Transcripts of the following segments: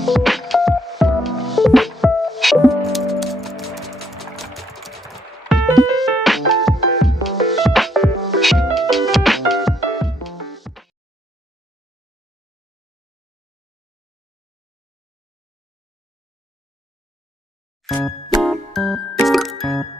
อา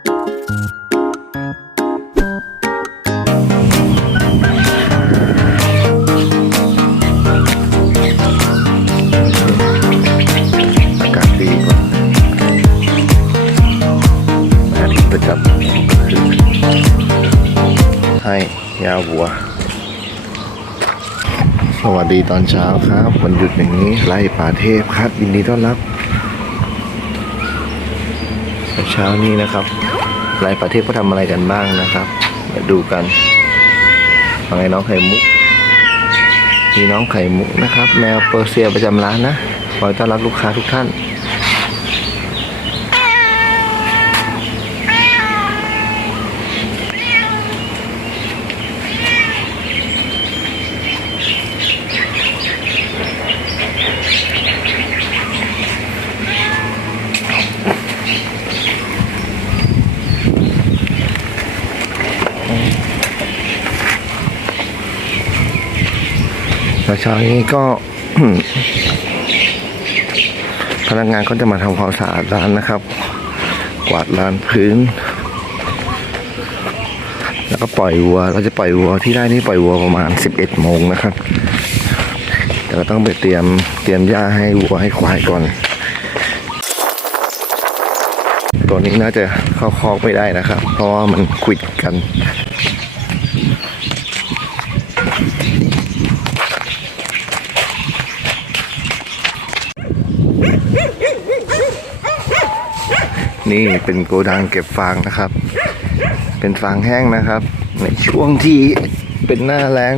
ให้ยาวัว สวัสดีตอนเช้าครับวันหยุดอย่างนี้ไล่ป่าเทพครับยินดีต้อนรับเช้านี้นะครับไล่ป่าเทพเขาทำอะไรกันบ้างนะครับมาดูกันว่าไงน้องไข่มุกมีน้องไข่มุกนะครับ แมวเปอร์เซียประจำร้านนะคอยต้อนรับลูกค้าทุกท่าน เช้านี้ก็ พนักงานก็จะมาทำความสะอาดร้านนะครับ กวาดลานพื้น แล้วก็ปล่อยวัว เราจะปล่อยวัวที่ได้นี่ปล่อยวัวประมาณ 11โมงนะครับแต่ก็ต้องไปเตรียมเตรียมหญ้าให้วัวให้ควายก่อน ตัวนี้น่าจะเข้าคอกไม่ได้นะครับ เพราะว่ามันควิดกัน นี่เป็นโกดังเก็บฟางนะครับ เป็นฟางแห้งนะครับ ในช่วงที่เป็นหน้าแรง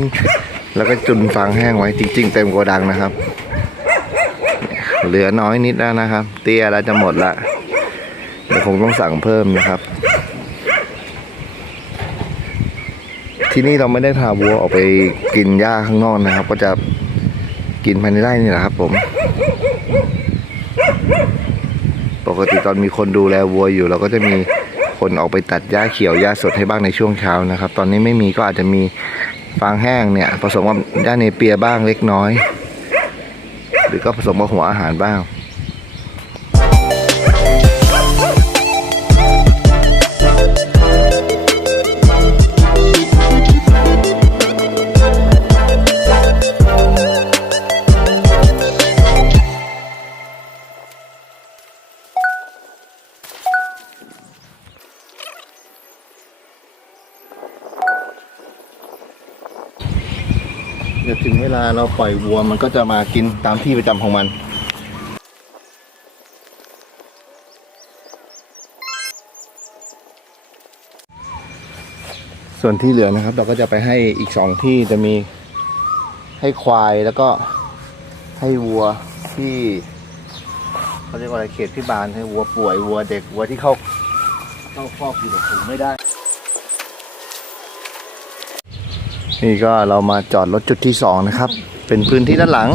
แล้วก็จุนฟางแห้งไว้จริง ๆ เต็มโกดังนะครับ เหลือน้อยนิดแล้วนะครับ เตี้ยแล้วจะหมดละเดี๋ยวคงต้องสั่งเพิ่มนะครับ ที่นี่เราไม่ได้พาวัวออกไปกินหญ้าข้างนอกนะครับ ก็จะกินภายในไร่นี่แหละครับ ผม กติตอนมีคนดูแลวัวอยู่ เราก็จะมีคนออกไปตัดหญ้าเขียวหญ้าสดให้บ้างในช่วงเช้านะครับ ตอนนี้ไม่มีก็อาจจะมีฟางแห้งเนี่ยผสมกับหญ้าเนเปียบ้างเล็กน้อย หรือก็ผสมกับหัวอาหารบ้าง เดี๋ยวถึงเวลาเราปล่อยวัวมันก็จะมากินตามที่ประจำของมันส่วนที่เหลือนะครับ เราก็จะไปให้อีกสองที่จะมีให้ควายแล้วก็ให้วัวที่เขาเรียกว่าอะไรเขตพิบาลให้วัวป่วยวัวเด็กวัวที่เข้าเข้าคอกอยู่แบบถูไม่ได้ นี่ก็เรามาจอดรถจุดที่สองนะครับ เป็นพื้นที่ด้านหลัง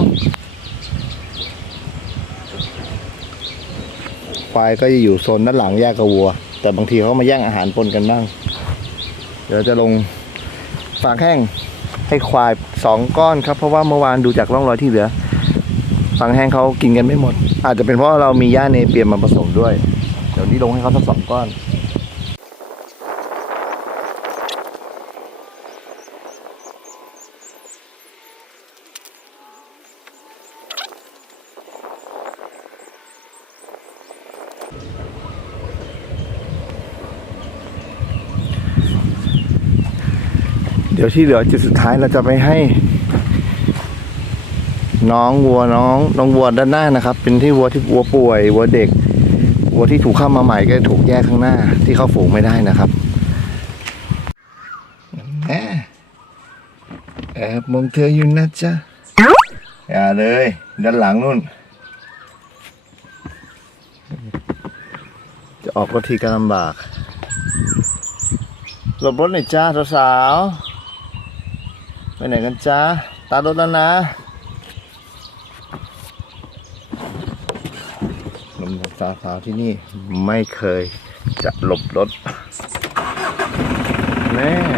ควายก็จะอยู่โซนด้านหลังแยกกับวัว แต่บางทีเขามาแย่งอาหารปนกันบ้าง เดี๋ยวจะลงฝากแห้งให้ควายสองก้อนครับ เพราะว่าเมื่อวานดูจากร่องรอยที่เหลือฟางแห้งเขากินกันไม่หมด อาจจะเป็นเพราะเรามีหญ้าเนเปียมมาผสมด้วย เดี๋ยวนี้ลงให้เขาสักสองก้อน เดี๋ยวที่เหลือจุดสุดท้ายเราจะไปให้ น้องวัวน้องน้องวัวด้านหน้านะครับ เป็นที่วัวที่วัวป่วยวัวเด็ก วัวที่ถูกเข้ามาใหม่ก็ถูกแยกข้างหน้า ที่เข้าฝูงไม่ได้นะครับแอบมองเธออยู่นะจ๊ะอย่าเลย ด้านหลังนู่น จะ ออกรถทีก็ลำบากหลบรถหน่อยจ้าสาวๆไปไหนกันจ้าตารถแล้วนะนสาวๆที่นี่ไม่เคยจะหลบรถแม่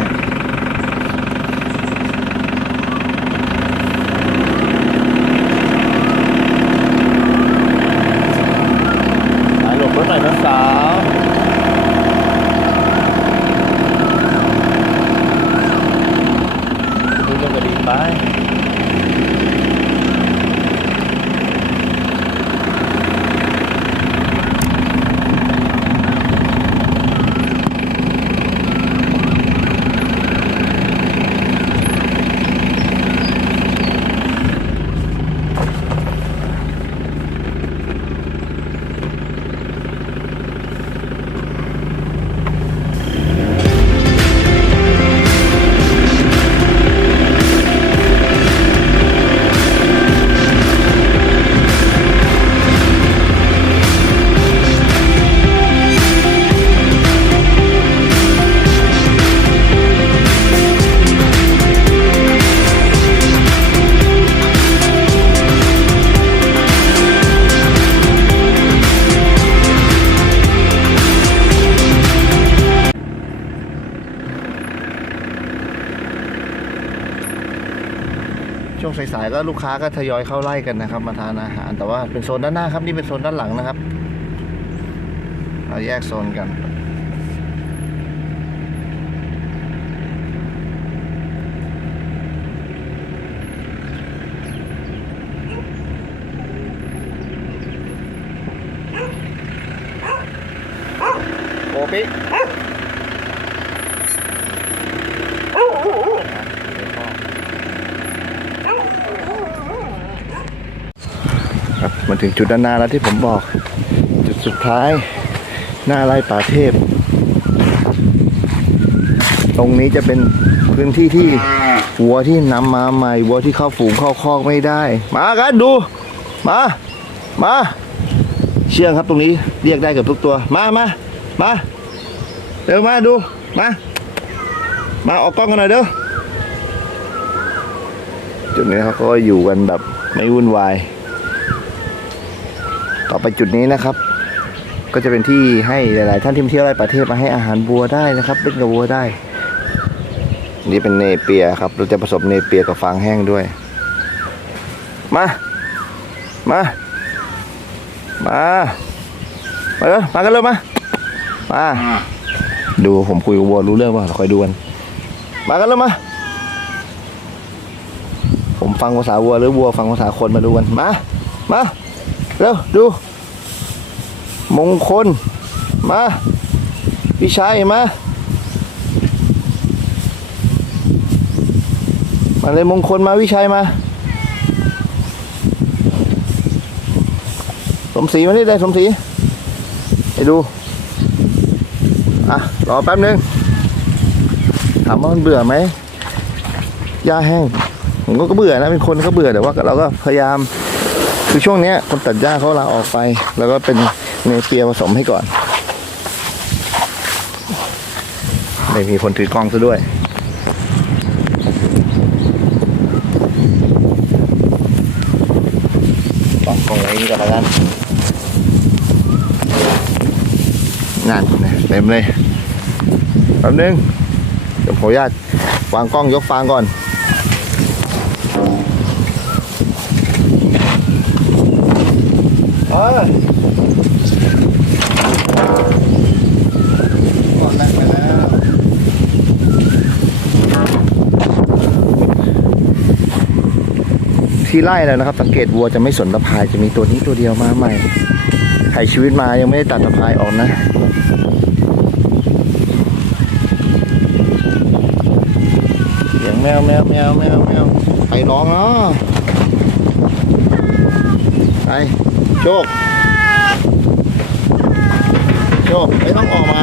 ช่วงสายๆก็ลูกค้าก็ทยอยเข้าไล่กันนะครับ มาทานอาหาร แต่ว่าเป็นโซนด้านหน้าครับนี่เป็นโซนด้านหลังนะครับเราแยกโซนกันโอปิ ครับมาถึงจุดด้านหน้าแล้วที่ผมบอก จุดสุดท้าย หน้าไร่ป่าเทพ ตรงนี้จะเป็นพื้นที่ที่วัวที่นำมาใหม่วัวที่เข้าฝูงเข้าคอกไม่ได้ มากันดู มามาเชื่องครับตรงนี้เรียกได้เกับทุกตัว มามามาเดี๋ยวมาดูมามาออกกล้องกันหน่อยเด้อจุดนี้เขาก็อยู่กันแบบไม่วุ่นวาย ต่อไปจุดนี้นะครับ ก็จะเป็นที่ให้หลาย ๆ ท่านที่มาเที่ยวไร่ประเทศมาให้อาหารบัวได้นะครับเล่นกับวัวได้ นี่เป็นเนเปียครับ เราจะผสมเนเปียกับฟางแห้งด้วย มา มา มา มาเลยมากันเลยมา มา ดูผมคุยกับวัวรู้เรื่องป่ะเราคอยดูกัน มากันเลยมา ผมฟังภาษาวัวหรือวัวฟังภาษาคนมาดูกัน มา มา เร็วดู มงคล มาพี่ชัยมา มาเลยมงคลมาวิชัยมา สมศรีมานี่ได้สมศรีให้ดู อะ รอแป๊บนึง ถามว่ามันเบื่อไหมหญ้าแห้ง ผมก็เบื่อนะ เป็นคนก็เบื่อแต่ว่าเราก็พยายาม คือช่วงเนี้ยคนตัดหญ้าเขาลาออกไป แล้วก็เป็นเนเปียผสมให้ก่อน ไม่มีคนถือกล้องซะด้วยกล้องกล้องไว้นี่ก็แล้วกันงานเนี่ยเต็มเลยแป๊บนึงเดี๋ยวขออนุญาตวางกล้องยกฟางก่อน เออ ก่อนแรกไปแล้วที่ไล่แล้วนะครับ สังเกตวัวจะไม่สนตะพายจะมีตัวนี้ตัวเดียวมาใหม่ไถ่ชีวิตมายังไม่ได้ตัดตะพายออกนะเสียงแมวแมวแมวแมวแมวใครร้องเนาะไป โชค โชคไม่ต้องออกมา